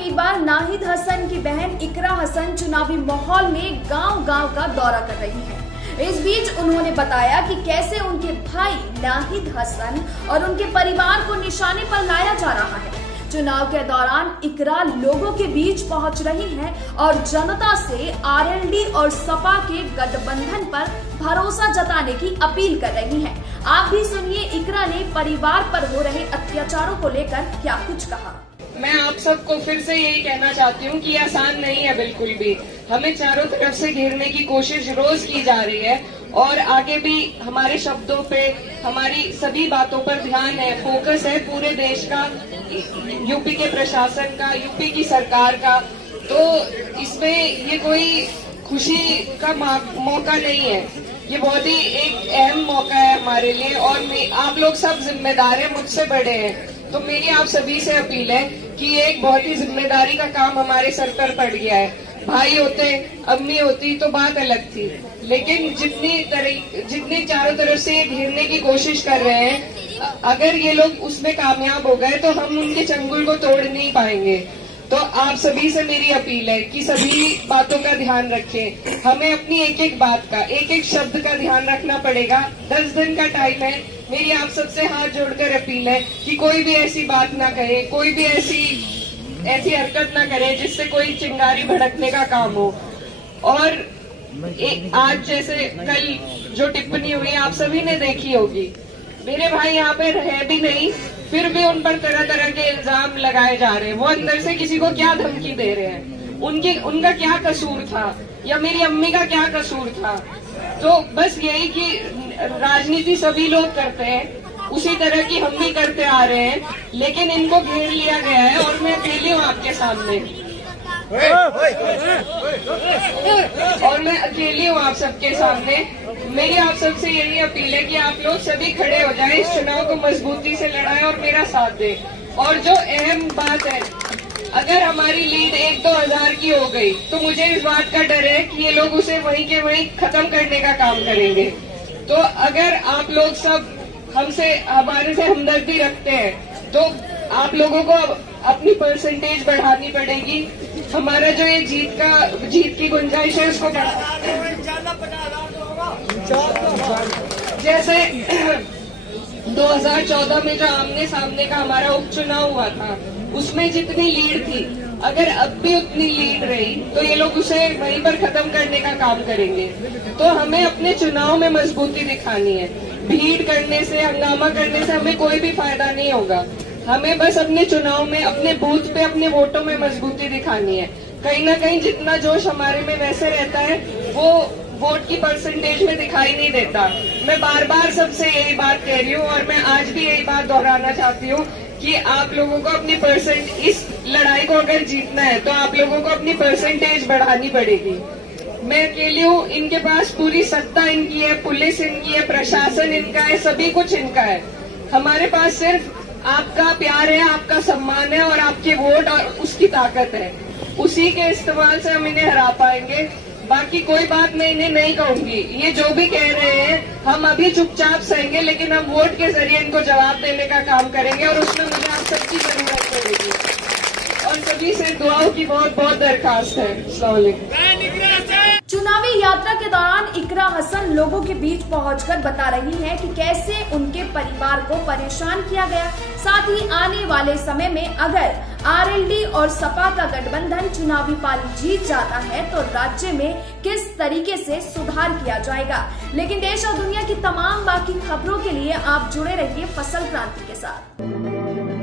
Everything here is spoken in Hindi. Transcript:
उम्मीदवार नाहिद हसन की बहन इकरा हसन चुनावी माहौल में गांव-गांव का दौरा कर रही हैं। इस बीच उन्होंने बताया कि कैसे उनके भाई नाहिद हसन और उनके परिवार को निशाने पर लाया जा रहा है। चुनाव के दौरान इकरा लोगों के बीच पहुंच रही हैं और जनता से आरएलडी और सपा के गठबंधन पर भरोसा जताने की अपील कर रही हैं। आप भी सुनिए इकरा ने परिवार पर हो रहे अत्याचारों को लेकर क्या कुछ कहा। मैं आप सबको फिर से यही कहना चाहती हूँ कि आसान नहीं है बिल्कुल भी। हमें चारों तरफ से घेरने की कोशिश रोज की जा रही है और आगे भी हमारे शब्दों पे, हमारी सभी बातों पर ध्यान है, फोकस है पूरे देश का, यूपी के प्रशासन का, यूपी की सरकार का। तो इसमें ये कोई खुशी का मौका नहीं है, ये बहुत ही एक अहम मौका है हमारे लिए और आप लोग सब जिम्मेदार हैं, मुझसे बड़े हैं। तो मेरी आप सभी से अपील है कि ये एक बहुत ही जिम्मेदारी का काम हमारे सर पर पड़ गया है। भाई होते, अम्मी होती तो बात अलग थी, लेकिन जितनी चारों तरफ से ये घेरने की कोशिश कर रहे हैं, अगर ये लोग उसमें कामयाब हो गए तो हम उनके चंगुल को तोड़ नहीं पाएंगे। तो आप सभी से मेरी अपील है कि सभी बातों का ध्यान रखें। हमें अपनी एक एक बात का, एक एक शब्द का ध्यान रखना पड़ेगा। 10 दिन का टाइम है। मेरी आप सबसे हाथ जोड़कर अपील है कि कोई भी ऐसी बात ना कहे, कोई भी ऐसी हरकत ना करे जिससे कोई चिंगारी भड़कने का काम हो। और आज जैसे कल जो टिप्पणी हुई आप सभी ने देखी होगी, मेरे भाई यहाँ पे रहे भी नहीं, फिर भी उन पर तरह तरह के इल्जाम लगाए जा रहे हैं। वो अंदर से किसी को क्या धमकी दे रहे हैं, उनका क्या कसूर था या मेरी अम्मी का क्या कसूर था। तो बस यही कि राजनीति सभी लोग करते हैं, उसी तरह की हम भी करते आ रहे हैं, लेकिन इनको घेर लिया गया है और मैं अकेली हूँ आपके सामने, और मैं अकेली हूँ आप सबके सामने। मेरी आप सबसे यही अपील है कि आप लोग सभी खड़े हो जाएं, इस चुनाव को मजबूती से लड़ाएं और मेरा साथ दें। और जो अहम बात है, अगर हमारी लीड 1-2 हजार की हो गई तो मुझे इस बात का डर है कि ये लोग उसे वहीं के वहीं खत्म करने का काम करेंगे। तो अगर आप लोग सब हमारे से हमदर्दी रखते हैं तो आप लोगों को अपनी परसेंटेज बढ़ानी पड़ेगी। हमारा जो ये जीत की गुंजाइश है उसको जैसे 2014 में जो आमने सामने का हमारा उपचुनाव हुआ था, उसमें जितनी लीड थी, अगर अब भी उतनी लीड रही तो ये लोग उसे वहीं पर खत्म करने का काम करेंगे। तो हमें अपने चुनाव में मजबूती दिखानी है। भीड़ करने से, हंगामा करने से हमें कोई भी फायदा नहीं होगा। हमें बस अपने चुनाव में, अपने बूथ पे, अपने वोटों में मजबूती दिखानी है। कहीं ना कहीं जितना जोश हमारे में वैसे रहता है, वो वोट की परसेंटेज में दिखाई नहीं देता। मैं बार बार सबसे यही बात कह रही हूँ और मैं आज भी यही बात दोहराना चाहती हूँ कि आप लोगों को अपनी इस लड़ाई को अगर जीतना है तो आप लोगों को अपनी परसेंटेज बढ़ानी पड़ेगी। मैं अकेली हूँ, इनके पास पूरी सत्ता इनकी है, पुलिस इनकी है, प्रशासन इनका है, सभी कुछ इनका है। हमारे पास सिर्फ आपका प्यार है, आपका सम्मान है और आपके वोट और उसकी ताकत है। उसी के इस्तेमाल से हम इन्हें हरा पाएंगे। बाकी कोई बात मैं इन्हें नहीं कहूंगी। ये जो भी कह रहे हैं हम अभी चुपचाप सहेंगे, लेकिन हम वोट के जरिए इनको जवाब देने का काम करेंगे और उसमें मुझे आप सबकी जरूरत पड़ेगी और सभी से दुआओं की बहुत बहुत दरखास्त है। अस्सलाम वालेकुम। चुनावी यात्रा के दौरान इकरा हसन लोगों के बीच पहुंचकर बता रही हैं कि कैसे उनके परिवार को परेशान किया गया। साथ ही आने वाले समय में अगर आरएलडी और सपा का गठबंधन चुनावी पारी जीत जाता है तो राज्य में किस तरीके से सुधार किया जाएगा। लेकिन देश और दुनिया की तमाम बाकी खबरों के लिए आप जुड़े रहिए फसल क्रांति के साथ।